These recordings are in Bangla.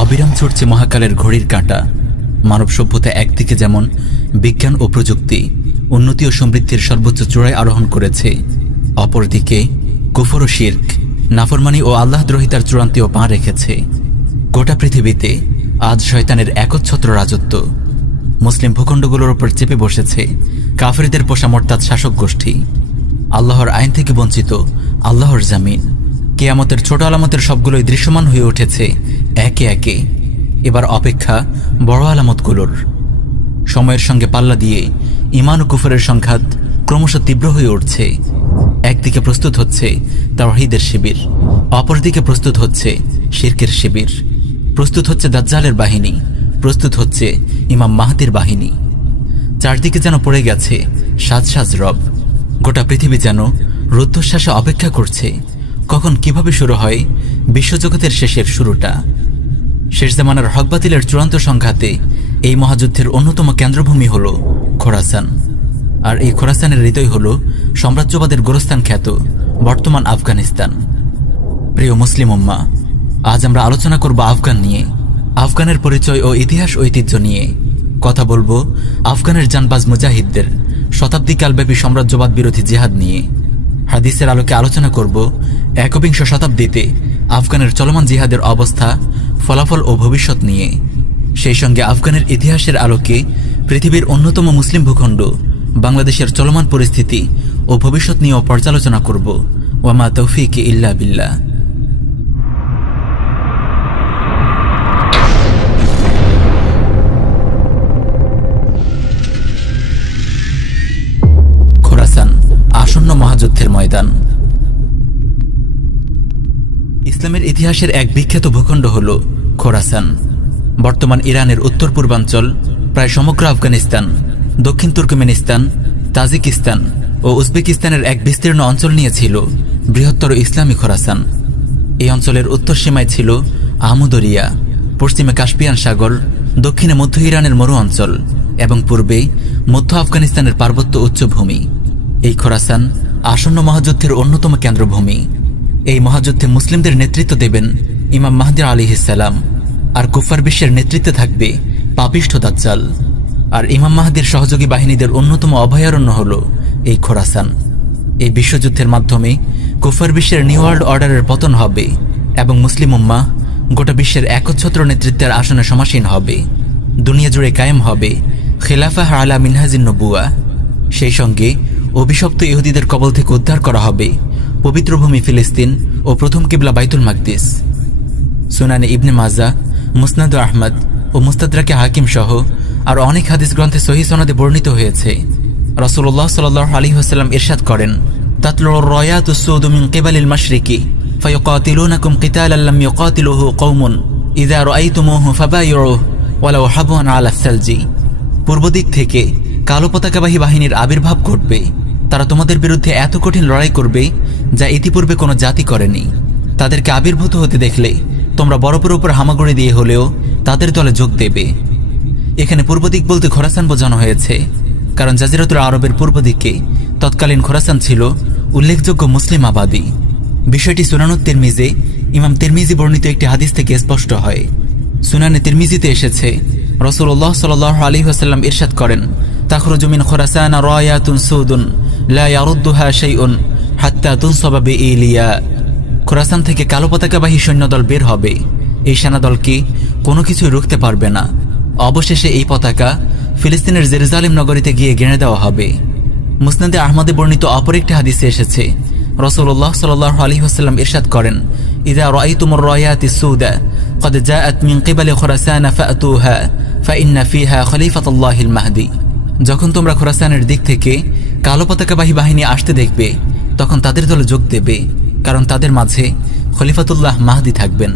অবিরাম চড়ছে মহাকালের ঘড়ির কাঁটা। মানব সভ্যতা একদিকে যেমন বিজ্ঞান ও প্রযুক্তি, উন্নতি ও সমৃদ্ধির সর্বোচ্চ চূড়ায় আরোহণ করেছে, অপরদিকে কুফর ও শিরক, নাফরমানি ও আল্লাহদ্রোহিতার চূড়ান্তেও পা রেখেছে। গোটা পৃথিবীতে আজ শয়তানের একচ্ছত্র রাজত্ব। মুসলিম ভূখণ্ডগুলোর ওপর চেপে বসেছে কাফেরদের পোষা মোরতাদ শাসক গোষ্ঠী। আল্লাহর আইন থেকে বঞ্চিত আল্লাহর জামিন। কিয়ামতের ছোট আলামতের সবগুলোই দৃশ্যমান হয়ে উঠেছে একে একে। এবার অপেক্ষা বড় আলামতগুলোর। সময়ের সঙ্গে পাল্লা দিয়ে ঈমান ও কুফরের সংঘাত ক্রমশ তীব্র হয়ে উঠছে। একদিকে প্রস্তুত হচ্ছে তাওহীদের শিবির, অপরদিকে প্রস্তুত হচ্ছে শিরকের শিবির। প্রস্তুত হচ্ছে দাজ্জালের বাহিনী, প্রস্তুত হচ্ছে ইমাম মাহদির বাহিনী। চারদিকে যেন পড়ে গেছে সাজ সাজ রব। গোটা পৃথিবী যেন রুদ্ধশ্বাসে অপেক্ষা করছে কখন কিভাবে শুরু হয় বিশ্বজগতের শেষের শুরুটা। শেষ জামানার হক বাতিলের চূড়ান্ত সংঘাতে এই মহাযুদ্ধের অন্যতম কেন্দ্রভূমি হল খোরাসান। আর এই খোরাসানের হৃদয় হল সাম্রাজ্যবাদের গোরস্থান খ্যাত বর্তমান আফগানিস্তান। প্রিয় মুসলিম উম্মাহ, আজ আমরা আলোচনা করব আফগান নিয়ে, আফগানের পরিচয় ও ইতিহাস ঐতিহ্য নিয়ে। কথা বলবো আফগানের জানবাজ মুজাহিদদের শতাব্দীকালব্যাপী সাম্রাজ্যবাদ বিরোধী জিহাদ নিয়ে। হাদিসের আলোকে আলোচনা করব একবিংশ শতাব্দীতে আফগানের চলমান জিহাদের অবস্থা, ফলাফল ও ভবিষ্যৎ নিয়ে। সেই সঙ্গে আফগানের ইতিহাসের আলোকে পৃথিবীর অন্যতম মুসলিম ভূখণ্ড বাংলাদেশের চলমান পরিস্থিতি ও ভবিষ্যৎ নিয়েও পর্যালোচনা করব। ওয়ামা তৌফিক ইল্লা বিল্লাহ। খোরাসান আসন্ন মহাযুদ্ধের ময়দান। ইসলামের ইতিহাসের এক বিখ্যাত ভূখণ্ড হল খোরাসান। বর্তমান ইরানের উত্তর পূর্বাঞ্চল, প্রায় সমগ্র আফগানিস্তান, দক্ষিণ তুর্কমেনিস্তান, তাজিকিস্তান ও উজবেকিস্তানের এক বিস্তীর্ণ অঞ্চল নিয়েছিল বৃহত্তর ইসলামী খোরাসান। এই অঞ্চলের উত্তর সীমায় ছিল আহমদরিয়া, পশ্চিমে কাস্পিয়ান সাগর, দক্ষিণে মধ্য ইরানের মরু অঞ্চল এবং পূর্বে মধ্য আফগানিস্তানের পার্বত্য উচ্চভূমি। এই খোরাসান আসন্ন মহাযুদ্ধের অন্যতম কেন্দ্রভূমি। এই মহাযুদ্ধে মুসলিমদের নেতৃত্ব দেবেন ইমাম মাহদী আলাইহিস সালাম, আর কুফার বিশ্বের নেতৃত্বে থাকবে পাপিষ্ঠ দাজ্জাল। আর ইমাম মাহদীর সহযোগী বাহিনীদের অন্যতম অভয়ারণ্য হল এই খোরাসান। এই বিশ্বযুদ্ধের মাধ্যমে কুফার বিশ্বের নিউ ওয়ার্ল্ড অর্ডারের পতন হবে এবং মুসলিম উম্মাহ গোটা বিশ্বের একচ্ছত্র নেতৃত্বের আসনে সমাসীন হবে। দুনিয়া জুড়ে কায়েম হবে খেলাফাহ আলা মিনহাজিন নবুয়া। সেই সঙ্গে অভিশপ্ত ইহুদিদের কবল থেকে উদ্ধার করা হবে পবিত্র ভূমি ফিলিস্তিন ও প্রথম কিবলা বাইতুল মাকদিস। সুনানে ইবনে মাজা, মুসনাদ আহমদ ও মুস্তাদরাকে হাকিম সহ আর অনেক হাদিস গ্রন্থে সহিহ সনদে বর্ণিত হয়েছে, রাসূলুল্লাহ সাল্লাল্লাহু আলাইহি ওয়াসাল্লাম ইরশাদ করেন, তাতলুর রায়াতুস সুদু মিন কিবালিল মাশরিকি ফায়ুকাতিলুনাকুম কিতালান লাম ইউকাতিলুহু কওমুন ইযা রাআইতুমুহু ফাবায়ুহু ওয়ালাউ হাবওয়ান আলা সালজি। পূর্ব দিক থেকে কালো পতাকাবাহী বাহিনীর আবির্ভাব ঘটবে। তারা তোমাদের বিরুদ্ধে এত কঠিন লড়াই করবে যা ইতিপূর্বে কোনো জাতি করেনি। তাদেরকে আবির্ভূত হতে দেখলে তোমরা বরফের উপর হামাগুড়ি দিয়ে হলেও তাদের দলে যোগ দেবে। এখানে পূর্ব দিক বলতে খোরাসান বোঝানো হয়েছে, কারণ জাজিরাতুল আরবের পূর্ব দিকে তৎকালীন খোরাসান ছিল উল্লেখযোগ্য মুসলিম আবাদী। বিষয়টি সুনানুত তিরমিজে ইমাম তিরমিজি বর্ণিত একটি হাদিস থেকে স্পষ্ট হয়। সুনানে তিরমিজিতে এসেছে, রাসূলুল্লাহ সাল্লাল্লাহু আলাইহি ওয়াসাল্লাম ইরশাদ করেন, তাখরুজু মিন খোরাসান রায়াতুন সুদুন লা ইয়ারুদ্দুহা শাইউন হাত্তা তুনসাবা বিইলিয়া। খোরাসান থেকে কালো পতাকাবাহী সৈন্যদল বের হবে। এই সেনাদলকে কোনো কিছুই রুখতে পারবে না। অবশেষে এই পতাকা ফিলিস্তিনের জেরুজালেম নগরীতে গিয়ে গেড়ে দেওয়া হবে। মুসনাদে আহমদে বর্ণিত অপর একটি হাদিসে এসেছে, রাসূলুল্লাহ সাল্লাল্লাহু আলাইহি ওয়াসাল্লাম ইরশাদ করেন, ইযা রাআইতুমুর রায়াতিস সুদা ক্বাদ জাআত মিন কিবালি খোরাসান ফাআতুহা ফাইন্না ফিহা খলিফাতুল্লাহিল মাহদী। যখন তোমরা খোরাসানের দিক থেকে কালো পতাকাবাহী বাহিনী আসতে দেখবে, তখন তাদের দলে যোগ দেবে, কারণ তাদের মাঝে খলিফাতুল্লাহ মাহদী থাকবেন।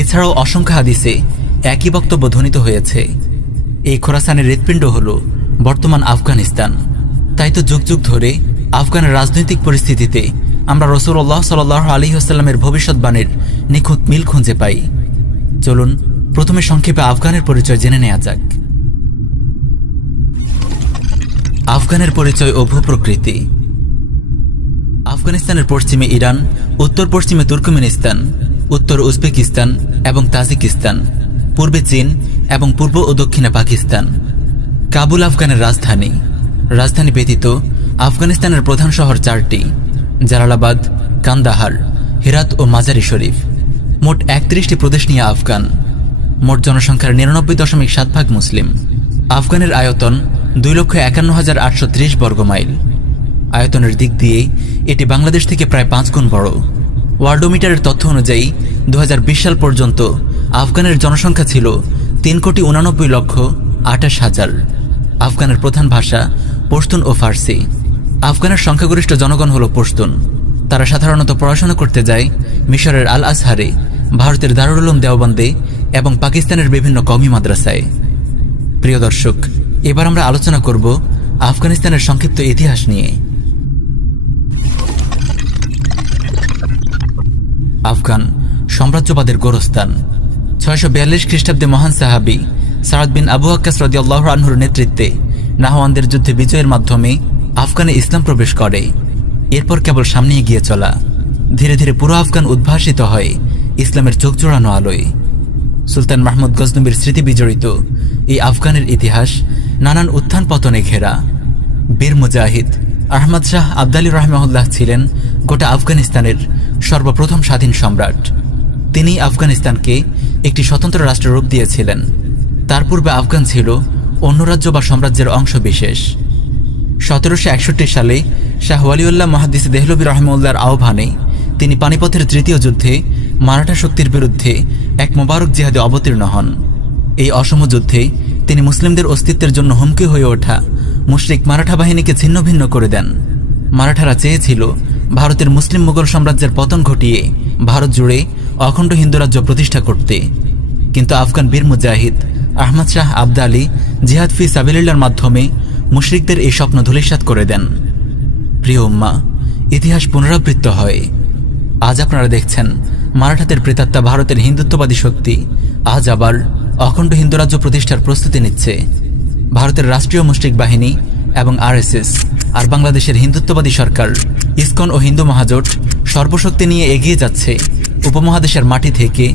এছাড়াও অসংখ্য হাদিসে একই বক্তব্য ধ্বনিত হয়েছে। এই খোরাসানের হৃৎপিণ্ড হল বর্তমান আফগানিস্তান। তাই তো যুগ যুগ ধরে আফগানের রাজনৈতিক পরিস্থিতিতে আমরা রাসূলুল্লাহ সাল্লাল্লাহু আলাইহি ওয়াসাল্লামের ভবিষ্যৎবাণীর নিখুঁত মিল খুঁজে পাই। চলুন প্রথমে সংক্ষেপে আফগানের পরিচয় জেনে নেওয়া যাক। আফগানের পরিচয় ও ভূপ্রকৃতি। আফগানিস্তানের পশ্চিমে ইরান, উত্তর পশ্চিমে তুর্কমেনিস্তান, উত্তর উজবেকিস্তান এবং তাজিকিস্তান, পূর্বে চীন এবং পূর্ব ও দক্ষিণে পাকিস্তান। কাবুল আফগানের রাজধানী। রাজধানী ব্যতীত আফগানিস্তানের প্রধান শহর 4টি: জালালাবাদ, কান্দাহার, হেরাত ও মাজারি শরীফ। মোট 31টি প্রদেশ নিয়ে আফগান। মোট জনসংখ্যার 99.7% মুসলিম। আফগানের আয়তন 2,51,830 বর্গমাইল। আয়তনের দিক দিয়ে এটি বাংলাদেশ থেকে প্রায় 5 গুণ বড়। ওয়ার্ল্ডোমিটারের তথ্য অনুযায়ী 2020 সাল পর্যন্ত আফগানের জনসংখ্যা ছিল 3,89,28,000। আফগানের প্রধান ভাষা পশতুন ও ফার্সি। আফগানের সংখ্যাগরিষ্ঠ জনগণ হল পশতুন। তারা সাধারণত পড়াশোনা করতে যায় মিশরের আল আজহারে, ভারতের দারুল উলুম দেওবন্দে এবং পাকিস্তানের বিভিন্ন কওমি মাদ্রাসায়। প্রিয় দর্শক, এবার আমরা আলোচনা করব আফগানিস্তানের সংক্ষিপ্ত ইতিহাস নিয়ে। আফগান সাম্রাজ্যবাদের গোরস্থান। 642 খ্রিস্টাব্দে মহান সাহাবী সাদ বিন আবু ওয়াক্কাস রাদিয়াল্লাহু আনহুর নেতৃত্বে নাহওয়ানদের যুদ্ধে বিজয়ের মাধ্যমে আফগানে ইসলাম প্রবেশ করে। এরপর কেবল সামনে এগিয়ে চলা। ধীরে ধীরে পুরো আফগান উদ্ভাসিত হয় ইসলামের চোখ জোড়ানো আলোয়। সুলতান মাহমুদ গজনবীর স্মৃতি বিজড়িত এই আফগানের ইতিহাস নানান উত্থান পতনে ঘেরা। বীর মুজাহিদ আহমদ শাহ আবদালী রাহিমাহুল্লাহ ছিলেন গোটা আফগানিস্তানের সর্বপ্রথম স্বাধীন সম্রাট। তিনি আফগানিস্তানকে একটি স্বতন্ত্র রাষ্ট্রের রূপ দিয়েছিলেন। তার পূর্বে আফগান ছিল অন্য রাজ্য বা সাম্রাজ্যের অংশ বিশেষ। 1761 সালে শাহ ওয়ালিউল্লাহ মুহাদ্দিস দেহলভী রাহিমাহুল্লাহর আহ্বানে তিনি পানিপথের তৃতীয় যুদ্ধে মারাঠা শক্তির বিরুদ্ধে এক মোবারক জিহাদে অবতীর্ণ হন। এই অসম যুদ্ধে তিনি মুসলিমদের অস্তিত্বের জন্য হুমকি হয়ে ওঠা মুশরিক মারাঠা বাহিনীকে ছিন্ন ভিন্ন করে দেন। মারাঠারা চেয়েছিল ভারতের মুসলিম মুঘল সাম্রাজ্যের পতন ঘটিয়ে ভারত জুড়ে অখণ্ড হিন্দু রাজ্য প্রতিষ্ঠা করতে। কিন্তু আফগান বীর মুজাহিদ আহমদ শাহ আবদালী জিহাদ ফি সাবিলিল্লাহর মাধ্যমে মুশরিকদের এই স্বপ্ন ধূলিসাৎ করে দেন। প্রিয় উম্মাহ, ইতিহাস পুনরাবৃত্ত হয়। আজ আপনারা দেখছেন মারাঠাদের প্রেতাত্মা ভারতের হিন্দুত্ববাদী শক্তি আজ আবার অখণ্ড হিন্দু রাজ্য প্রতিষ্ঠার প্রস্তুতি নিচ্ছে। ভারতের রাষ্ট্রীয় মুশরিক বাহিনী এবং আরএসএস আর বাংলাদেশের হিন্দুত্ববাদী সরকার ইসকন ও হিন্দু মহাজোট সর্বশক্তি নিয়ে এগিয়ে যাচ্ছে উপমহাদেশের মাটি থেকে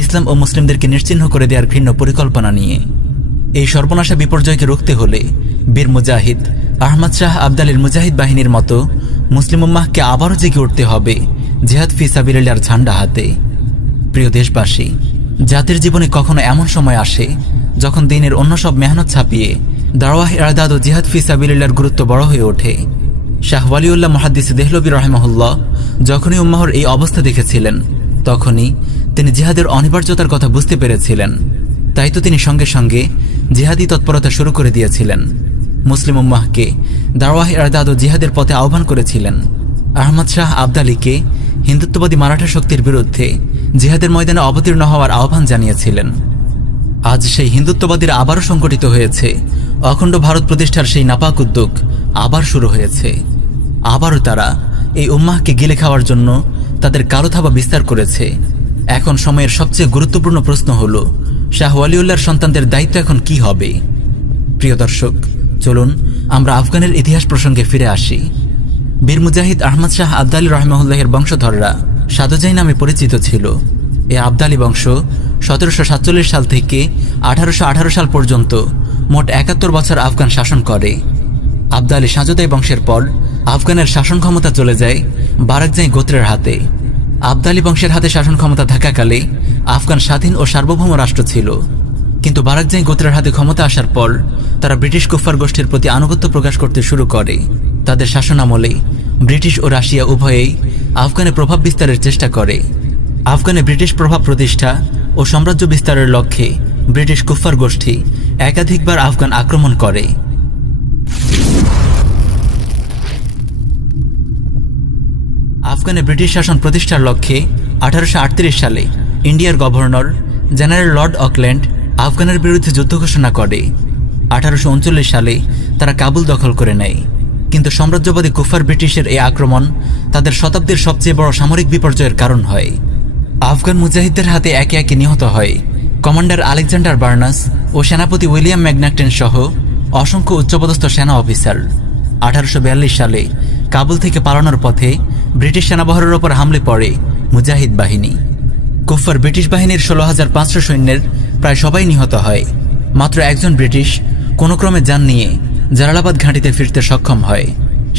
ইসলাম ও মুসলিমদেরকে নিশ্চিহ্ন করে দেওয়ার ঘৃণ্য পরিকল্পনা নিয়ে। এই সর্বনাশা বিপর্যয়কে রুখতে হলে বীর মুজাহিদ আহমদ শাহ আবদালীর মুজাহিদ বাহিনীর মতো মুসলিম উম্মাহকে আবারও জেগে উঠতে হবে জিহাদ ফি সাবিলিল্লাহর ঝান্ডা হাতে। প্রিয় দেশবাসী, জাতির জীবনে কখনো এমন সময় আসে যখন দিনের অন্য সব মেহনত ছাপিয়ে দাওয়াহ ইরদাদ ও জিহাদ ফি সাবিলিল্লাহর গুরুত্ব বড় হয়ে ওঠে। শাহ ওয়ালিউল্লাহ মুহাদ্দিস দেহলভী রাহিমাহুল্লাহ যখনই উম্মাহর এই অবস্থা দেখেছিলেন তখনই তিনি জিহাদের অনিবার্যতার কথা বুঝতে পেরেছিলেন। তাই তো তিনি সঙ্গে সঙ্গে জিহাদি তৎপরতা শুরু করে দিয়েছিলেন। মুসলিম উম্মাহকে দাওয়াহ ইরদাদ ও জিহাদের পথে আহ্বান করেছিলেন। আহমদ শাহ আবদালীকে হিন্দুত্ববাদী মারাঠা শক্তির বিরুদ্ধে জিহাদের ময়দানে অবতীর্ণ হওয়ার আহ্বান জানিয়েছিলেন। আজ সেই হিন্দুত্ববাদীরা আবারও সংগঠিত হয়েছে। অখণ্ড ভারত প্রতিষ্ঠার সেই নাপাক উদ্যোগ আবার শুরু হয়েছে। আবারও তারা এই উম্মাহকে গিলে খাওয়ার জন্য তাদের কালো থাবা বিস্তার করেছে। এখন সময়ের সবচেয়ে গুরুত্বপূর্ণ প্রশ্ন হল, শাহ ওয়ালিউল্লাহর সন্তানদের দায়িত্ব এখন কি হবে? প্রিয় দর্শক, চলুন আমরা আফগানের ইতিহাস প্রসঙ্গে ফিরে আসি। বীর মুজাহিদ আহমদ শাহ আবদালী রাহিমাহুল্লাহের বংশধররা সাদোজাই নামে পরিচিত ছিল। এই আবদালী বংশ 1747 সাল থেকে 1818 সাল পর্যন্ত মোট 71 বছর আফগান শাসন করে। আবদালী সাজোদাই বংশের পর আফগানের শাসন ক্ষমতা চলে যায় বারাকজাই গোত্রের হাতে। আবদালী বংশের হাতে শাসন ক্ষমতা থাকাকালে আফগান স্বাধীন ও সার্বভৌম রাষ্ট্র ছিল। কিন্তু বারাকজাই গোত্রের হাতে ক্ষমতা আসার পর তারা ব্রিটিশ কুফফার গোষ্ঠীর প্রতি আনুগত্য প্রকাশ করতে শুরু করে। তাদের শাসনামলে ব্রিটিশ ও রাশিয়া উভয়েই আফগানে প্রভাব বিস্তারের চেষ্টা করে। আফগানে ব্রিটিশ প্রভাব প্রতিষ্ঠা ও সাম্রাজ্য বিস্তারের লক্ষ্যে ব্রিটিশ কুফফার গোষ্ঠী একাধিকবার আফগান আক্রমণ করে। আফগানে ব্রিটিশ শাসন প্রতিষ্ঠার লক্ষ্যে 1838 সালে ইন্ডিয়ার গভর্নর জেনারেল লর্ড অকল্যান্ড আফগানের বিরুদ্ধে যুদ্ধ ঘোষণা করে। 1839 সালে তারা কাবুল দখল করে নেয়। কিন্তু সাম্রাজ্যবাদী কুফার ব্রিটিশের এই আক্রমণ তাদের শতাব্দীর সবচেয়ে বড় সামরিক বিপর্যয়ের কারণ হয়। আফগান মুজাহিদদের হাতে একে একে নিহত হয় কমান্ডার আলেকজান্ডার বার্নাস ও সেনাপতি উইলিয়াম ম্যাকনাকটেন সহ অসংখ্য উচ্চপদস্থ সেনা অফিসার। 1842 সালে কাবুল থেকে পালানোর পথে ব্রিটিশ সেনাবহরের ওপর হামলে পড়ে মুজাহিদ বাহিনী। কুফার ব্রিটিশ বাহিনীর 16,500 সৈন্যের প্রায় সবাই নিহত হয়। মাত্র একজন ব্রিটিশ কোনো ক্রমে যান নিয়ে জালালাবাদ ঘাঁটিতে ফিরতে সক্ষম হয়।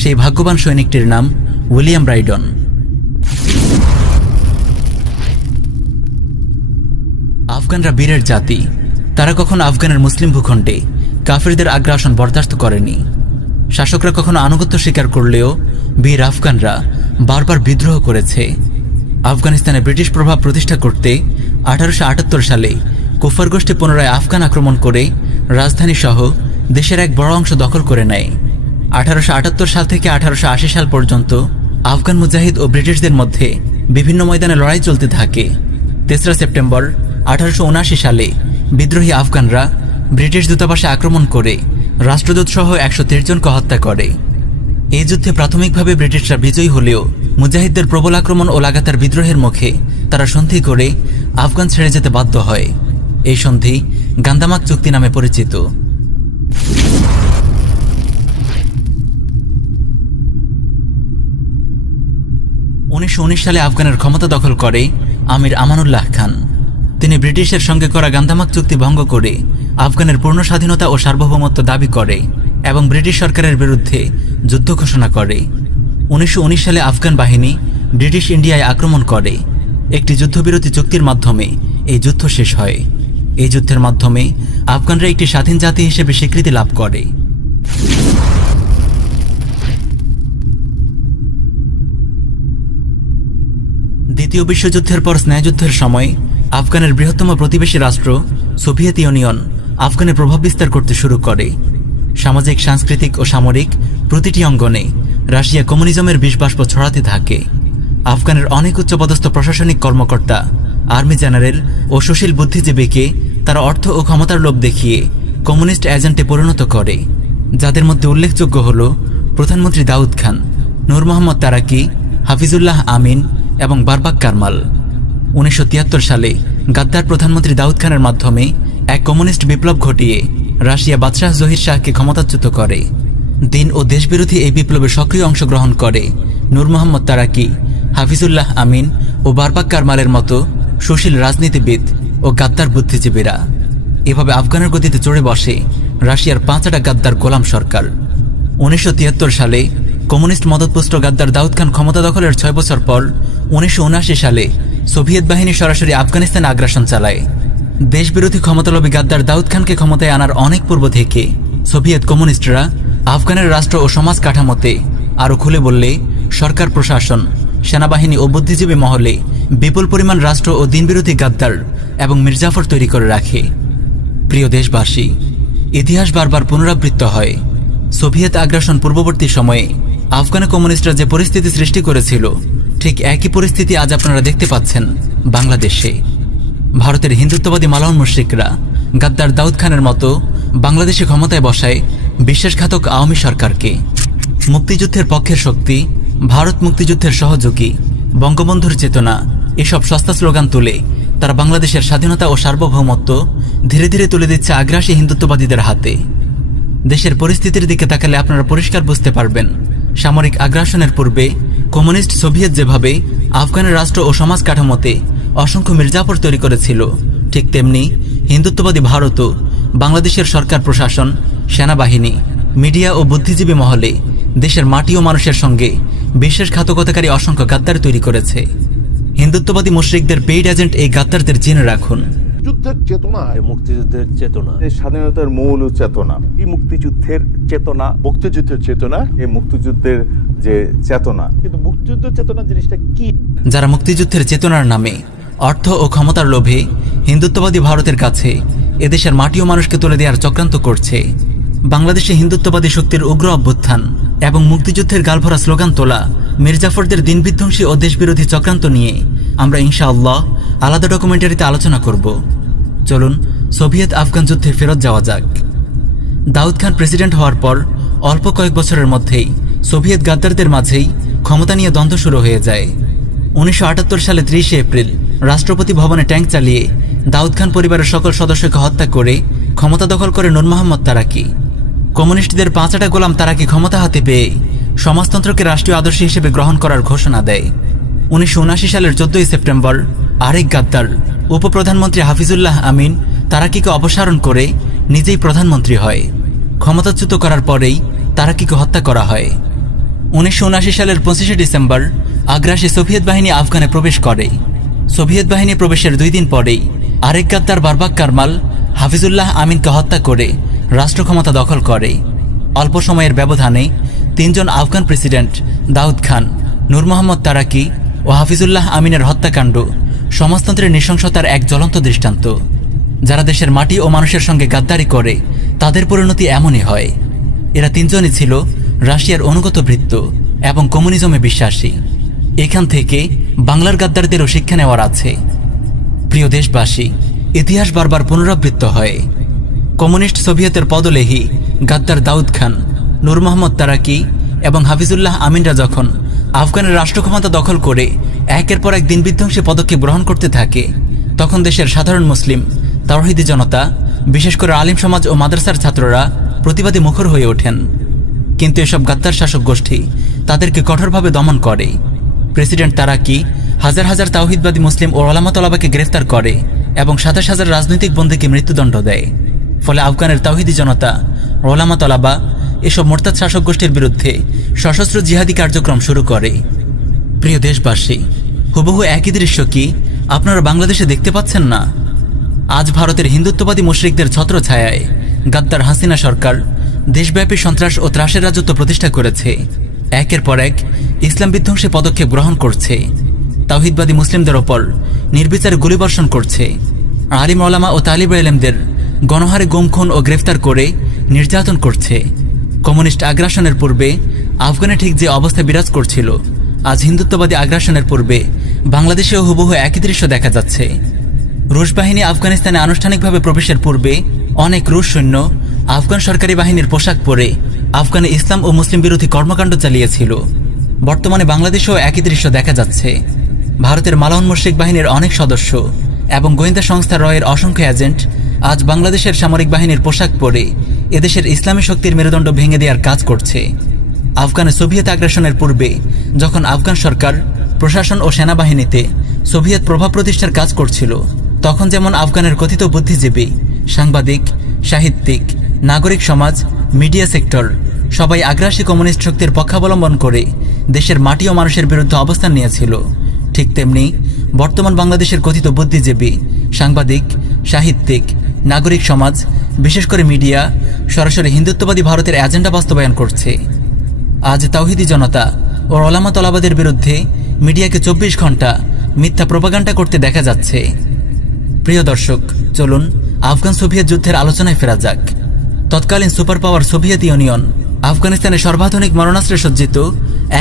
সেই ভাগ্যবান সৈনিকটির নাম উইলিয়াম রাইডন। আফগানরা বীরের জাতি। তারা কখনো আফগানের মুসলিম ভূখণ্ডে কাফিরদের আগ্রাসন বরদাস্ত করেনি। শাসকরা কখনো আনুগত্য স্বীকার করলেও বীর আফগানরা বারবার বিদ্রোহ করেছে। আফগানিস্তানে ব্রিটিশ প্রভাব প্রতিষ্ঠা করতে 1878 সালে কুফার গোষ্ঠী পুনরায় আফগান আক্রমণ করে রাজধানী সহ দেশের এক বড় অংশ দখল করে নেয়। 1878 সাল থেকে 1880 সাল পর্যন্ত আফগান মুজাহিদ ও ব্রিটিশদের মধ্যে বিভিন্ন ময়দানে লড়াই চলতে থাকে। 3রা সেপ্টেম্বর 1879 সালে বিদ্রোহী আফগানরা ব্রিটিশ দূতাবাসে আক্রমণ করে রাষ্ট্রদূত সহ 130 জনকে হত্যা করে। এই যুদ্ধে প্রাথমিকভাবে ব্রিটিশরা বিজয়ী হলেও মুজাহিদদের প্রবল আক্রমণ ও লাগাতার বিদ্রোহের মুখে তারা সন্ধি করে আফগান ছেড়ে যেতে বাধ্য হয়। এই সন্ধি গান্দামাক চুক্তি নামে পরিচিত। 1919 সালে আফগানের ক্ষমতা দখল করে আমির আমানুল্লাহ খান। তিনি ব্রিটিশের সঙ্গে করা গান্দামাক চুক্তি ভঙ্গ করে আফগানের পূর্ণ স্বাধীনতা ও সার্বভৌমত্ব দাবি করে এবং ব্রিটিশ সরকারের বিরুদ্ধে যুদ্ধ ঘোষণা করে। 1919 সালে আফগান বাহিনী ব্রিটিশ ইন্ডিয়ায় আক্রমণ করে। একটি যুদ্ধবিরতি চুক্তির মাধ্যমে এই যুদ্ধ শেষ হয়। এই যুদ্ধের মাধ্যমে আফগানরা একটি স্বাধীন জাতি হিসেবে স্বীকৃতি লাভ করে। ২য় বিশ্বযুদ্ধের পর স্নায়ুযুদ্ধের সময় আফগানের বৃহত্তম প্রতিবেশী রাষ্ট্র সোভিয়েত ইউনিয়ন আফগানে প্রভাব বিস্তার করতে শুরু করে। সামাজিক, সাংস্কৃতিক ও সামরিক প্রতিটি অঙ্গনে রাশিয়া কমিউনিজমের বিষবাষ্প ছড়াতে থাকে। আফগানের অনেক উচ্চপদস্থ প্রশাসনিক কর্মকর্তা, আর্মি জেনারেল ও সুশীল বুদ্ধিজীবীকে তারা অর্থ ও ক্ষমতার লোভ দেখিয়ে কমিউনিস্ট এজেন্টে পরিণত করে, যাদের মধ্যে উল্লেখযোগ্য হল প্রধানমন্ত্রী দাউদ খান, নূর মোহাম্মদ তারাকি, হাফিজুল্লাহ আমিন এবং বারবাক কারমাল। 1973 সালে গাদ্দার প্রধানমন্ত্রী দাউদ খানের মাধ্যমে এক কমিউনিস্ট বিপ্লব ঘটিয়ে রাশিয়া বাদশাহ জহির শাহকে ক্ষমতাচ্যুত করে। দিন ও দেশবিরোধী এই বিপ্লবে সক্রিয় অংশগ্রহণ করে নূর মোহাম্মদ তারাকি, হাফিজুল্লাহ আমিন ও বারবাক কারমালের মতো সুশীল রাজনীতিবিদ ও গাদ্দার বুদ্ধিজীবীরা। এভাবে আফগানের গতিতে চড়ে বসে রাশিয়ার 5টা গাদ্দার গোলাম সরকার। 1973 সালে কমিউনিস্ট মদতপুষ্ট গাদ্দার দাউদ খান ক্ষমতা দখলের 6 বছর পর 1979 সালে সোভিয়েত বাহিনী সরাসরি আফগানিস্তানে আগ্রাসন চালায়। দেশবিরোধী ক্ষমতালোভী গাদ্দার দাউদ খানকে ক্ষমতায় আনার অনেক পূর্ব থেকে সোভিয়েত কমিউনিস্টরা আফগানের রাষ্ট্র ও সমাজ কাঠামোতে আরও খুলে বললে সরকার, প্রশাসন, সেনাবাহিনী ও বুদ্ধিজীবী মহলে বিপুল পরিমাণ রাষ্ট্র ও দিনবিরোধী গাদ্দার এবং মির্জাফর তৈরি করে রাখে। প্রিয় দেশবাসী, ইতিহাস বারবার পুনরাবৃত্ত হয়। সোভিয়েত আগ্রাসন পূর্ববর্তী সময়ে আফগান কমিউনিস্টরা যে পরিস্থিতি সৃষ্টি করেছিল, ঠিক একই পরিস্থিতি আজ আপনারা দেখতে পাচ্ছেন বাংলাদেশে। ভারতের হিন্দুত্ববাদী মালাউন মুশরিকরা গাদ্দার দাউদ খানের মতো বাংলাদেশে ক্ষমতায় বসায় বিশ্বাসঘাতক আওয়ামী সরকারকে। মুক্তিযুদ্ধের পক্ষের শক্তি, ভারত মুক্তিযুদ্ধের সহযোগী, বঙ্গবন্ধুর চেতনা, এসব সস্তা স্লোগান তুলে তারা বাংলাদেশের স্বাধীনতা ও সার্বভৌমত্ব ধীরে ধীরে তুলে দিচ্ছে আগ্রাসী হিন্দুত্ববাদীদের হাতে। দেশের পরিস্থিতির দিকে তাকালে আপনারা পরিষ্কার বুঝতে পারবেন, সামরিক আগ্রাসনের পূর্বে কমিউনিস্ট সোভিয়েত যেভাবে আফগানের রাষ্ট্র ও সমাজ কাঠামোতে অসংখ্য মির্জাফর তৈরি করেছিল, ঠিক তেমনি হিন্দুত্ববাদী ভারতও বাংলাদেশের সরকার, প্রশাসন, সেনাবাহিনী, মিডিয়া ও বুদ্ধিজীবী মহলে দেশের মাটি ও মানুষের সঙ্গে বিশ্বাসঘাতকতাকারী অসংখ্য গাদ্দার তৈরি করেছে। হিন্দুত্ববাদী মুশরিকদের পেইড এজেন্ট এই গাদ্দারদের জেনে রাখুন। যুদ্ধের চেতনা, মুক্তিযুদ্ধের চেতনা, স্বাধীনতার মূল চেতনা, এই মুক্তিযুদ্ধের চেতনা, মুক্তিযুদ্ধের চেতনা, এই মুক্তিযুদ্ধের যে চেতনা। কিন্তু মুক্তিযুদ্ধের চেতনা জিনিসটা কি? যারা মুক্তিযুদ্ধের চেতনার নামে অর্থ ও ক্ষমতার লোভে হিন্দুত্ববাদী ভারতের কাছে এদেশের মাটি ও মানুষকে তুলে দেওয়ার চক্রান্ত করছে, বাংলাদেশে হিন্দুত্ববাদী শক্তির উগ্র অভ্যুত্থান এবং মুক্তিযুদ্ধের গালভরা স্লোগান তোলা মির্জাফরদের দিনবিধ্বংসী ও দেশবিরোধী চক্রান্ত নিয়ে আমরা ইনশাআল্লাহ আলাদা ডকুমেন্টারিতে আলোচনা করব। চলুন সোভিয়েত আফগান যুদ্ধে ফেরত যাওয়া যাক। দাউদ খান প্রেসিডেন্ট হওয়ার পর অল্প কয়েক বছরের মধ্যেই সোভিয়েত গাদ্দারদের মাঝেই ক্ষমতা নিয়ে দ্বন্দ্ব শুরু হয়ে যায়। 1978 সালে 30 এপ্রিল রাষ্ট্রপতি ভবনে ট্যাঙ্ক চালিয়ে দাউদ খান পরিবারের সকল সদস্যকে হত্যা করে ক্ষমতা দখল করে নূর মোহাম্মদ তারাকি। কমিউনিস্টদের 5টা গোলাম তারাকি ক্ষমতা হাতে পেয়ে সমাজতন্ত্রকে রাষ্ট্রীয় আদর্শ হিসেবে গ্রহণ করার ঘোষণা দেয়। 1979 সালের 14 সেপ্টেম্বর আরেক গাদ্দার উপপ্রধানমন্ত্রী হাফিজুল্লাহ আমিন তারাকিকে অপসারণ করে নিজেই প্রধানমন্ত্রী হয়। ক্ষমতাচ্যুত করার পরেই তারাকিকে হত্যা করা হয়। 1979 সালের 25 ডিসেম্বর আগ্রাসী সোভিয়েত বাহিনী আফগানে প্রবেশ করে। সোভিয়েত বাহিনী প্রবেশের 2 দিন পরেই আরেক গাদ্দার বারবাক কারমাল হাফিজুল্লাহ আমিনকে হত্যা করে রাষ্ট্র ক্ষমতা দখল করে। অল্প সময়ের ব্যবধানে 3 জন আফগান প্রেসিডেন্ট দাউদ খান, নূর মোহাম্মদ তারাকি ও হাফিজুল্লাহ আমিনের হত্যাকাণ্ড সমাজতন্ত্রের নৃশংসতার এক জ্বলন্ত দৃষ্টান্ত। যারা দেশের মাটি ও মানুষের সঙ্গে গাদ্দারি করে তাদের পরিণতি এমনই হয়। এরা 3 জনই ছিল রাশিয়ার অনুগত ভৃত্য এবং কমিউনিজমে বিশ্বাসী। এখান থেকে বাংলার গাদ্দারদেরও শিক্ষা নেওয়ার আছে। প্রিয় দেশবাসী, ইতিহাস বারবার পুনরাবৃত্ত হয়। কমিউনিস্ট সোভিয়েতের পদলেহী গাদ্দার দাউদ খান, নূর মোহাম্মদ তারাকি এবং হাফিজুল্লাহ আমিনরা যখন আফগানের রাষ্ট্র ক্ষমতা দখল করে একের পর এক দিনবিধ্বংসী পদক্ষেপ গ্রহণ করতে থাকে, তখন দেশের সাধারণ মুসলিম তাওহীদি জনতা, বিশেষ করে আলিম সমাজ ও মাদ্রাসার ছাত্ররা প্রতিবাদী মুখর হয়ে ওঠেন। কিন্তু এসব গাদ্দার শাসক গোষ্ঠী তাদেরকে কঠোরভাবে দমন করে। প্রেসিডেন্ট তারাকি হাজার হাজার তাওহীদবাদী মুসলিম ও ওলামা তলাবাকে গ্রেফতার করে এবং 27,000 রাজনৈতিক বন্দীকে মৃত্যুদণ্ড দেয়। ফলে আফগানের তাওহীদি জনতা, ওলামা তলাবা এসব মোরতাদ শাসক গোষ্ঠীর বিরুদ্ধে সশস্ত্র জিহাদি কার্যক্রম শুরু করে। প্রিয় দেশবাসী, হুবহু একই দৃশ্য কি আপনারা বাংলাদেশে দেখতে পাচ্ছেন না? আজ ভারতের হিন্দুত্ববাদী মুশরিকদের ছত্রছায়ায় গাদ্দার হাসিনা সরকার দেশব্যাপী সন্ত্রাস ও ত্রাসের রাজত্ব প্রতিষ্ঠা করেছে। একের পর এক ইসলাম বিধ্বংসী পদক্ষেপ গ্রহণ করছে। তাওহীদবাদী মুসলিমদের ওপর নির্বিচারে গুলিবর্ষণ করছে। আলিম ওলামা ও তালিব ইলমদের গণহারে গুম, খুন ও গ্রেফতার করে নির্যাতন করছে। কমিউনিস্ট আগ্রাসনের পূর্বে আফগানে ঠিক যে অবস্থা বিরাজ করছিল, আজ হিন্দুত্ববাদী আগ্রাসনের পূর্বে বাংলাদেশেও হুবহু একই দৃশ্য দেখা যাচ্ছে। রুশ বাহিনী আফগানিস্তানে আনুষ্ঠানিকভাবে প্রবেশের পূর্বে অনেক রুশ সৈন্য আফগান সরকারি বাহিনীর পোশাক পরে আফগানে ইসলাম ও মুসলিম বিরোধী কর্মকাণ্ড চালিয়েছিল। বর্তমানে বাংলাদেশেও একই দৃশ্য দেখা যাচ্ছে। ভারতের মালাউন মুশরিক বাহিনীর অনেক সদস্য এবং গোয়েন্দা সংস্থা রয়ের অসংখ্য এজেন্ট আজ বাংলাদেশের সামরিক বাহিনীর পোশাক পরে এদেশের ইসলামী শক্তির মেরুদণ্ড ভেঙে দেওয়ার কাজ করছে। আফগানে সোভিয়েত আগ্রাসনের পূর্বে যখন আফগান সরকার, প্রশাসন ও সেনাবাহিনীতে সোভিয়েত প্রভাব প্রতিষ্ঠার কাজ করছিল, তখন যেমন আফগানের কথিত বুদ্ধিজীবী, সাংবাদিক, সাহিত্যিক, নাগরিক সমাজ, মিডিয়া সেক্টর সবাই আগ্রাসী কমিউনিস্ট শক্তির পক্ষাবলম্বন করে দেশের মাটি ও মানুষের বিরুদ্ধে অবস্থান নিয়েছিল, ঠিক তেমনি বর্তমান বাংলাদেশের কথিত বুদ্ধিজীবী, সাংবাদিক, সাহিত্যিক, নাগরিক সমাজ, বিশেষ করে মিডিয়া সরাসরি হিন্দুত্ববাদী ভারতের এজেন্ডা বাস্তবায়ন করছে। আজ তাওহীদি জনতা ও ওলামা তলাবাদের বিরুদ্ধে মিডিয়াকে 24 ঘন্টা মিথ্যা প্রোপাগান্ডা করতে দেখা যাচ্ছে। প্রিয় দর্শক, চলুন আফগান সোভিয়েত যুদ্ধের আলোচনায় ফেরা যাক। তৎকালীন সুপার পাওয়ার সোভিয়েত ইউনিয়ন আফগানিস্তানে সর্বাধুনিক মরণাস্ত্রে সজ্জিত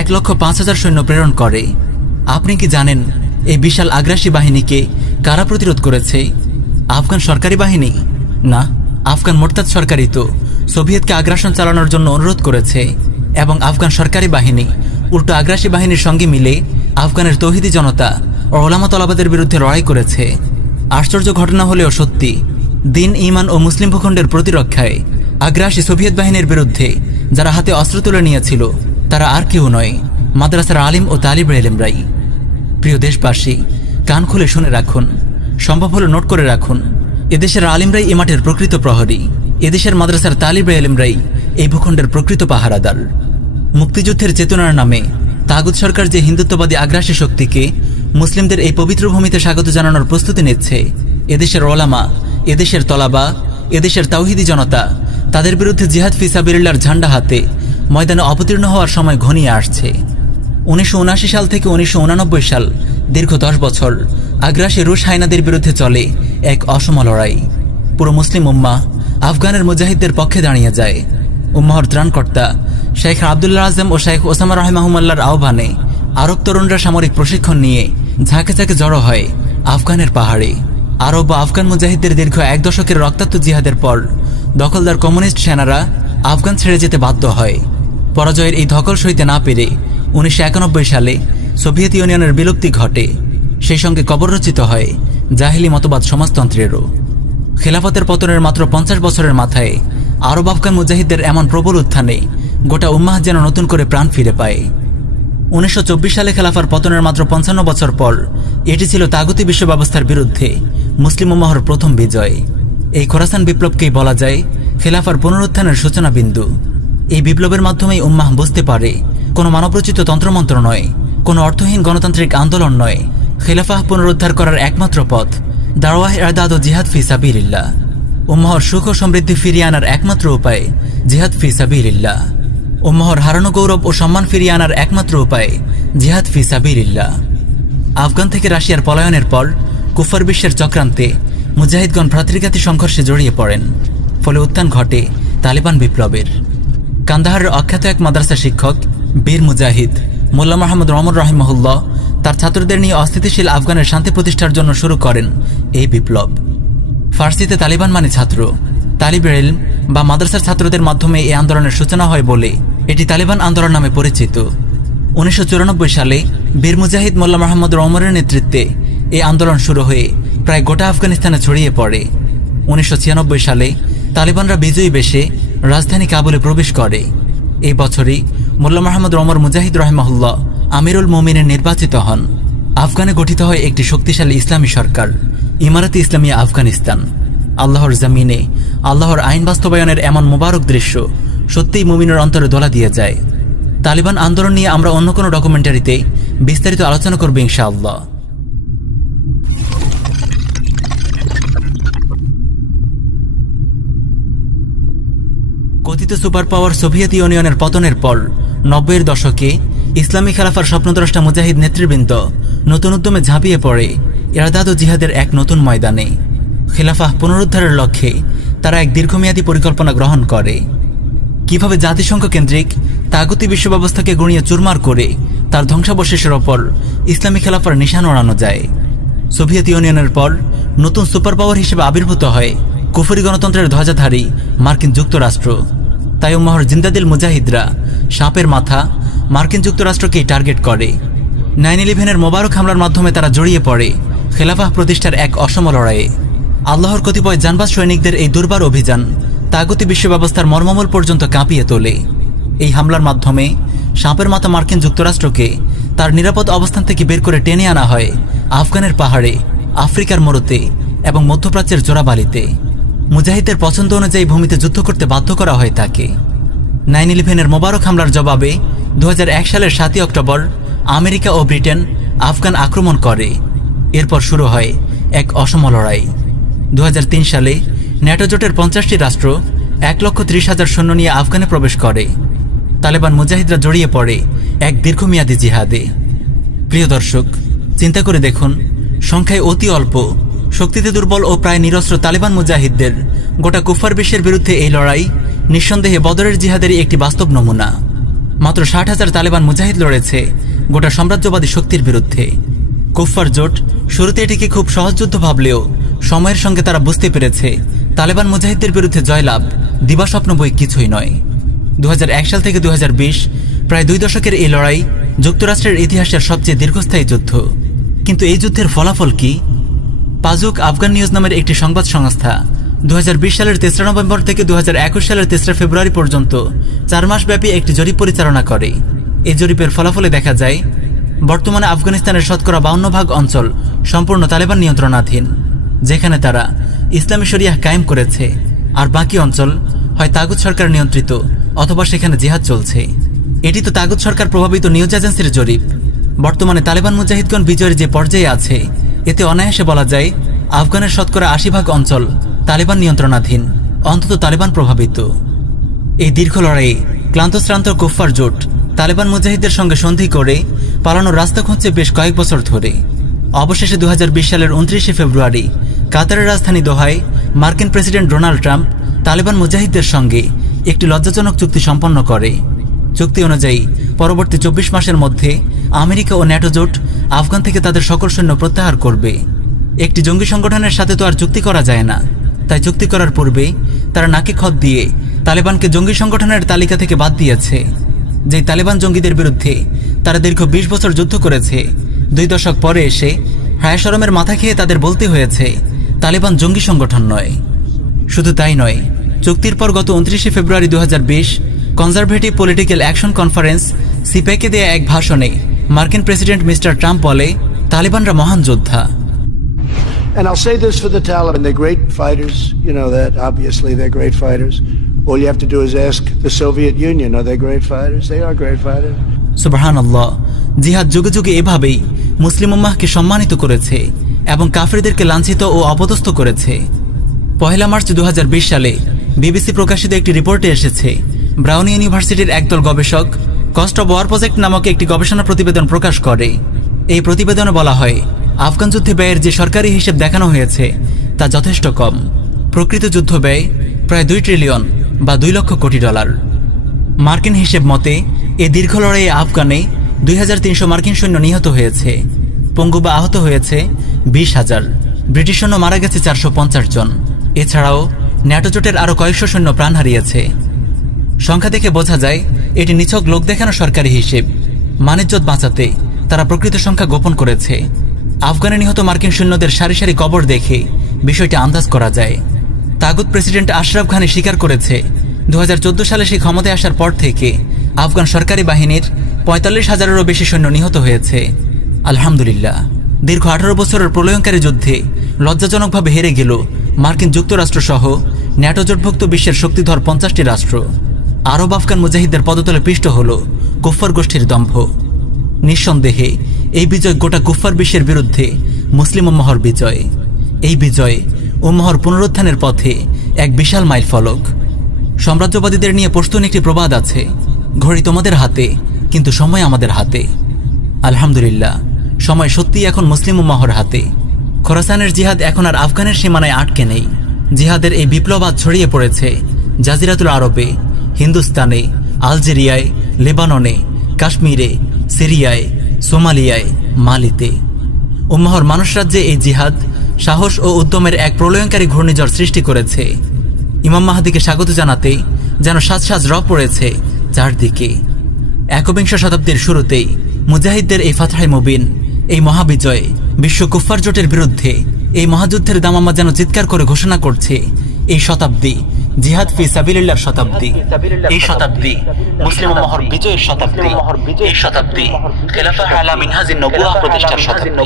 1,05,000 সৈন্য প্রেরণ করে। আপনি কি জানেন এই বিশাল আগ্রাসী বাহিনীকে কারা প্রতিরোধ করেছে? আফগান সরকারি বাহিনী না, আফগান মোরতাদ সরকারই তো সোভিয়েতকে আগ্রাসন চালানোর জন্য অনুরোধ করেছে এবং আফগান সরকারি বাহিনী উল্টো আগ্রাসী বাহিনীর সঙ্গে মিলে আফগানের তৌহিদি জনতা ও ওলামা তলাবাদের বিরুদ্ধে লড়াই করেছে। আশ্চর্য ঘটনা হলেও সত্যি, দিন, ঈমান ও মুসলিম ভূখণ্ডের প্রতিরক্ষায় আগ্রাসী সোভিয়েত বাহিনীর বিরুদ্ধে যারা হাতে অস্ত্র তুলে নিয়েছিল তারা আর কেউ নয়, মাদ্রাসার আলিম ও তালিব ইলমরাই। প্রিয় দেশবাসী, কান খুলে শুনে রাখুন, সম্ভব হলে নোট করে রাখুন। এদেশের আলিমরাই এ মাঠের প্রকৃত প্রহরী, এদেশের মাদ্রাসার তালিব ইলমরাই এই ভূখণ্ডের প্রকৃত পাহারাদার। মুক্তিযুদ্ধের চেতনার নামে তাগুত সরকার যে হিন্দুত্ববাদী আগ্রাসী শক্তিকে মুসলিমদের এই পবিত্র ভূমিতে স্বাগত জানানোর প্রস্তুতি নিচ্ছে, এদেশের ওলামা, এদেশের তলাবা, এদেশের তাওহীদি জনতা তাদের বিরুদ্ধে জিহাদ ফি সাবিলিল্লাহর ঝান্ডা হাতে ময়দানে অবতীর্ণ হওয়ার সময় ঘনিয়ে আসছে। 1979 সাল থেকে 1989 সাল, দীর্ঘ 10 বছর আগ্রাসী রুশ হায়নাদের বিরুদ্ধে চলে এক অসম লড়াই। পুরো মুসলিম উম্মাহ আফগানের মুজাহিদদের পক্ষে দাঁড়িয়ে যায়। উম্মাহর ত্রাণকর্তা শেখ আবদুল্লাহ আজম ও শেখ ওসামা রাহিমাহুল্লাহর আহ্বানে আরব তরুণরা সামরিক প্রশিক্ষণ নিয়ে ঝাঁকে ঝাঁকে জড়ো হয় আফগানের পাহাড়ে। আরব ও আফগান মুজাহিদদের দীর্ঘ 1 দশকের রক্তাক্ত জিহাদের পর দখলদার কমিউনিস্ট সেনারা আফগান ছেড়ে যেতে বাধ্য হয়। পরাজয়ের এই ধকল সইতে না পেরে 1991 সালে সোভিয়েত ইউনিয়নের বিলুপ্তি ঘটে। সেই সঙ্গে কবররচিত হয় জাহিলি মতবাদ সমাজতন্ত্রেরও। খেলাফতের পতনের মাত্র 50 বছরের মাথায় আরব আফগান মুজাহিদদের এমন প্রবল উত্থানে গোটা উম্মাহ যেন নতুন করে প্রাণ ফিরে পায়। 1924 সালে খেলাফার পতনের মাত্র 55 বছর পর এটি ছিল তাগুতি বিশ্ব ব্যবস্থার বিরুদ্ধে মুসলিম উম্মাহর প্রথম বিজয়। এই খোরাসান বিপ্লবকেই বলা যায় খেলাফার পুনরুত্থানের সূচনা বিন্দু। এই বিপ্লবের মাধ্যমেই উম্মাহ বুঝতে পারে কোনো মানবরচিত তন্ত্রমন্ত্র নয়, কোনো অর্থহীন গণতান্ত্রিক আন্দোলন নয়, খেলাফাহ পুনরুদ্ধার করার একমাত্র পথ দাওয়াহ ইরদাদ ও জিহাদ ফি সাবিলিল্লাহ। উম্মাহর সুখ ও সমৃদ্ধি ফিরিয়ে আনার একমাত্র উপায় জিহাদ ফি সাবিলিল্লাহ। উম্মাহর হারানো গৌরব ও সম্মান ফিরিয়ে আনার একমাত্র উপায় জিহাদ ফি সাবিলিল্লাহ। আফগান থেকে রাশিয়ার পলায়নের পর কুফার বিশ্বের চক্রান্তে মুজাহিদগণ ভ্রাতৃঘাতী সংঘর্ষে জড়িয়ে পড়েন। ফলে উত্থান ঘটে তালিবান বিপ্লবের। কান্দাহারের অখ্যাত এক মাদ্রাসা শিক্ষক বীর মুজাহিদ মোল্লা মোহাম্মদ রহমান রাহিমাহুল্লাহ তার ছাত্রদের নিয়ে অস্থিতিশীল আফগানের শান্তি প্রতিষ্ঠার জন্য শুরু করেন এই বিপ্লব। ফার্সিতে তালিবান মানে ছাত্র, তালিবে ইলম বা মাদ্রাসার ছাত্রদের মাধ্যমে এই আন্দোলনের সূচনা হয় বলে এটি তালিবান আন্দোলন নামে পরিচিত। 1994 সালে বীর মুজাহিদ মোল্লা মোহাম্মদ রহমানের নেতৃত্বে এই আন্দোলন শুরু হয়ে প্রায় গোটা আফগানিস্তানে ছড়িয়ে পড়ে। 1996 সালে তালিবানরা বিজয়ী বেশে রাজধানী কাবুলে প্রবেশ করে। এই বছরই মোল্লা মোহাম্মদ রহমান মুজাহিদ রাহিমাহুল্লাহ আমিরুল মুমিনিন নির্বাচিত হন। আফগানে গঠিত হয় একটি শক্তিশালী ইসলামী সরকার, ইমারাতে ইসলামিয়া আফগানিস্তান। আল্লাহর জমিনে আল্লাহর আইন বাস্তবায়নের এমন মোবারক দৃশ্য সত্যিই মুমিনের অন্তরে দোলা দিয়ে যায়। তালিবান আন্দোলন নিয়ে আমরা অন্য কোনো ডকুমেন্টারিতে বিস্তারিত আলোচনা করব ইনশাআল্লাহ। কথিত সুপার পাওয়ার সোভিয়েত ইউনিয়নের পতনের পর 90-এর দশকে ইসলামী খেলাফার স্বপ্নদ্রষ্টা মুজাহিদ নেতৃবৃন্দ নতুন উদ্যমে ঝাঁপিয়ে পড়ে ইরদাদ ও জিহাদের এক নতুন ময়দানে। খেলাফাহ পুনরুদ্ধারের লক্ষ্যে তারা এক দীর্ঘমেয়াদী পরিকল্পনা গ্রহণ করে। কিভাবে জাতিসংঘ কেন্দ্রিক তাগুতি বিশ্ব ব্যবস্থাকে গুঁড়িয়ে চুরমার করে তার ধ্বংসাবশেষের ওপর ইসলামী খেলাফার নিশান ওড়ানো যায়। সোভিয়েত ইউনিয়নের পর নতুন সুপার পাওয়ার হিসেবে আবির্ভূত হয় কুফরি গণতন্ত্রের ধ্বজাধারী মার্কিন যুক্তরাষ্ট্র। তাই উম্মাহর জিন্দাদিল মুজাহিদরা সাপের মাথা মার্কিন যুক্তরাষ্ট্রকেই টার্গেট করে। 9/11-এর মোবারক হামলার মাধ্যমে তারা জড়িয়ে পড়ে খেলাফাহ প্রতিষ্ঠার এক অসম লড়াইয়ে। আল্লাহর কতিপয় জানবাজ সৈনিকদের এই দুর্বার অভিযান তাগুতি বিশ্ব ব্যবস্থার মর্মমূল পর্যন্ত কাঁপিয়ে তোলে। এই হামলার মাধ্যমে সাপের মাথা মার্কিন যুক্তরাষ্ট্রকে তার নিরাপদ অবস্থান থেকে বের করে টেনে আনা হয় আফগানের পাহাড়ে, আফ্রিকার মরুতে এবং মধ্যপ্রাচ্যের জোড়াবালিতে। মুজাহিদের পছন্দ অনুযায়ী ভূমিতে যুদ্ধ করতে বাধ্য করা হয় তাকে। 9/11-এর মোবারক হামলার জবাবে 2001 সালের 7 অক্টোবর আমেরিকা ও ব্রিটেন আফগান আক্রমণ করে। এরপর শুরু হয় এক অসম লড়াই। 2003 সালে ন্যাটো জোটের 50টি রাষ্ট্র 1,30,000 সৈন্য নিয়ে আফগানে প্রবেশ করে। তালেবান মুজাহিদরা জড়িয়ে পড়ে এক দীর্ঘমেয়াদী জিহাদে। প্রিয় দর্শক, চিন্তা করে দেখুন, সংখ্যায় অতি অল্প, শক্তিতে দুর্বল ও প্রায় নিরস্ত্র তালেবান মুজাহিদদের গোটা কুফার বিশ্বের বিরুদ্ধে এই লড়াই নিঃসন্দেহে বদরের জিহাদেরই একটি বাস্তব নমুনা। মাত্র 60,000 তালেবান মুজাহিদ লড়েছে গোটা সাম্রাজ্যবাদী শক্তির বিরুদ্ধে। কুফার জোট শুরুতে এটিকে খুব সহজ যুদ্ধ ভাবলেও সময়ের সঙ্গে তারা বুঝতে পেরেছে তালেবান মুজাহিদদের বিরুদ্ধে জয়লাভ দিবাস্বপ্ন বই কিছুই নয়। 2001 সাল থেকে 2020 প্রায় 2 দশকের এই লড়াই যুক্তরাষ্ট্রের ইতিহাসের সবচেয়ে দীর্ঘস্থায়ী যুদ্ধ। কিন্তু এই যুদ্ধের ফলাফল কি? পাজুক আফগান নিউজ নামের একটি সংবাদ সংস্থা 2020 সালের 3 নভেম্বর থেকে 2021 সালের 3 ফেব্রুয়ারি পর্যন্ত 4 মাস ব্যাপী একটি জরিপ পরিচালনা করে। এই জরিপের ফলাফলে দেখা যায় বর্তমানে আফগানিস্তানের শতকরা 52% অঞ্চল সম্পূর্ণ তালেবান নিয়ন্ত্রণাধীন, যেখানে তারা ইসলামী শরিয়াহ কায়েম করেছে, আর বাকি অঞ্চল হয় তাগুত সরকার নিয়ন্ত্রিত অথবা সেখানে জিহাদ চলছে। এটি তো তাগুত সরকার প্রভাবিত নিউজ এজেন্সির জরিপ। বর্তমানে তালেবান মুজাহিদগণ বিজয়ের যে পর্যায়ে আছে, এতে অনায়াসে বলা যায় আফগানের শতকরা 80% অঞ্চল তালেবান নিয়ন্ত্রণাধীন, অন্তত তালেবান প্রভাবিত। এই দীর্ঘ লড়াইয়ে ক্লান্তশ্রান্ত কুফফার জোট তালেবান মুজাহিদদের সঙ্গে সন্ধি করে পালানোর রাস্তা খুঁজছে বেশ কয়েক বছর ধরে। অবশেষে 2020 সালের 29 ফেব্রুয়ারি কাতারের রাজধানী দোহায় মার্কিন প্রেসিডেন্ট ডোনাল্ড ট্রাম্প তালেবান মুজাহিদদের সঙ্গে একটি লজ্জাজনক চুক্তি সম্পন্ন করে। চুক্তি অনুযায়ী পরবর্তী 24 মাসের মধ্যে আমেরিকা ও ন্যাটো জোট আফগান থেকে তাদের সকল সৈন্য প্রত্যাহার করবে। একটি জঙ্গি সংগঠনের সাথে তো আর চুক্তি করা যায় না, তাই চুক্তি করার পূর্বে তারা নাকে খত দিয়ে তালেবানকে জঙ্গি সংগঠনের তালিকা থেকে বাদ দিয়েছে। যেই তালেবান জঙ্গিদের বিরুদ্ধে তারা দীর্ঘ 20 বছর যুদ্ধ করেছে, 2 দশক পরে এসে হায়া শরমের মাথা খেয়ে তাদের বলতে হয়েছে তালেবান জঙ্গি সংগঠন নয়। শুধু তাই নয়, চুক্তির পর গত 29 ফেব্রুয়ারি 2020 কনজারভেটিভ পলিটিক্যাল অ্যাকশন কনফারেন্স সিপেকে দেয়া এক ভাষণে মার্কিন প্রেসিডেন্ট মিস্টার ট্রাম্প বলে, তালিবানরা মহান যোদ্ধা। And I'll say this for the Taliban, they're great fighters, you know that, obviously they're great fighters. All you have to do is ask the Soviet Union, are they great fighters? They are great fighters. সুবহানাল্লাহ। জিহাদ যুগে যুগে এভাবেই মুসলিম উম্মাহকে সম্মানিত করেছে এবং কাফেরদেরকে লাঞ্ছিত ও অপদস্থ করেছে। 1 মার্চ 2020 সালে বিবিসি প্রকাশিত একটি রিপোর্টে এসেছে, ব্রাউন ইউনিভার্সিটির একদল গবেষক কস্ট অব ওয়ার প্রজেক্ট নামক একটি গবেষণা প্রতিবেদন প্রকাশ করে। এই প্রতিবেদনে বলা হয়, আফগান যুদ্ধে ব্যয়ের যে সরকারি হিসেব দেখানো হয়েছে তা যথেষ্ট কম। প্রকৃত যুদ্ধ ব্যয় প্রায় 2 ট্রিলিয়ন বা 2 লক্ষ কোটি ডলার। মার্কিন হিসেব মতে এই দীর্ঘ লড়াইয়ে আফগানে 2300 মার্কিন সৈন্য নিহত হয়েছে, পঙ্গু বা আহত হয়েছে 20,000, ব্রিটিশ সৈন্য মারা গেছে 450 জন। এছাড়াও ন্যাটো জোটের আরও কয়েকশো সৈন্য প্রাণ হারিয়েছে। সংখ্যা দেখে বোঝা যায় এটি নিছক লোক দেখানো সরকারি হিসেব। মানিজ্জত বাঁচাতে তারা প্রকৃত সংখ্যা গোপন করেছে। আফগানে নিহত মার্কিন সৈন্যদের সারি সারি কবর দেখে বিষয়টি আন্দাজ করা যায়। তাগুত প্রেসিডেন্ট আশরাফ ঘানি স্বীকার করেছে 2014 সালে সে ক্ষমতায় আসার পর থেকে আফগান সরকারি বাহিনীর 45,000-এরও বেশি সৈন্য নিহত হয়েছে। আলহামদুলিল্লাহ, দীর্ঘ 18 বছরের প্রলয়ঙ্কারী যুদ্ধে লজ্জাজনকভাবে হেরে গেল মার্কিন যুক্তরাষ্ট্র সহ ন্যাটো জোটভুক্ত বিশ্বের শক্তিধর 50টি রাষ্ট্র। আরব আফগান মুজাহিদদের পদতলে পিষ্ট হল কুফফার গোষ্ঠীর দম্ভ। নিঃসন্দেহে এই বিজয় গোটা কুফফার বিশ্বের বিরুদ্ধে মুসলিম উম্মাহর বিজয়। এই বিজয় উম্মাহর পুনরুত্থানের পথে এক বিশাল মাইল ফলক। সাম্রাজ্যবাদীদের নিয়ে পশতুন একটি প্রবাদ আছে, ঘড়ি তোমাদের হাতে কিন্তু সময় আমাদের হাতে। আলহামদুলিল্লাহ, সময় সত্যিই এখন মুসলিম উম্মাহর হাতে। খোরাসানের জিহাদ এখন আর আফগানের সীমানায় আটকে নেই। জিহাদের এই বিপ্লব আজ ছড়িয়ে পড়েছে জাজিরাতুল আরবে, হিন্দুস্তানে, আলজেরিয়ায়, লেবাননে, কাশ্মীরে, সিরিয়ায়, সোমালিয়ায়, মালিতে। উম্মাহর মানুষ রাজ্যে এই জিহাদ সাহস ও উদ্যমের এক প্রলয়ঙ্কারী ঘূর্ণিঝড় সৃষ্টি করেছে। ইমাম মাহদিকে স্বাগত জানাতেই যেন সাজ সাজ রব পড়েছে চারদিকে। 21 শতাব্দীর শুরুতেই মুজাহিদদের এই ফাতহে মুবিন, এই মহাবিজয় বিশ্ব কুফফার জোটের বিরুদ্ধে এই মহাযুদ্ধের দামামা যেন চিৎকার করে ঘোষণা করছে, এই শতাব্দী জিহাদ ফি সাবিলিল্লাহর শতাব্দী। এই শতাব্দী মুসলিম উম্মাহর বিজয়ের শতাব্দী। এই শতাব্দী খেলাফা আলা মিনহাজিন নবুওয়াহ প্রতিষ্ঠার শতাব্দী।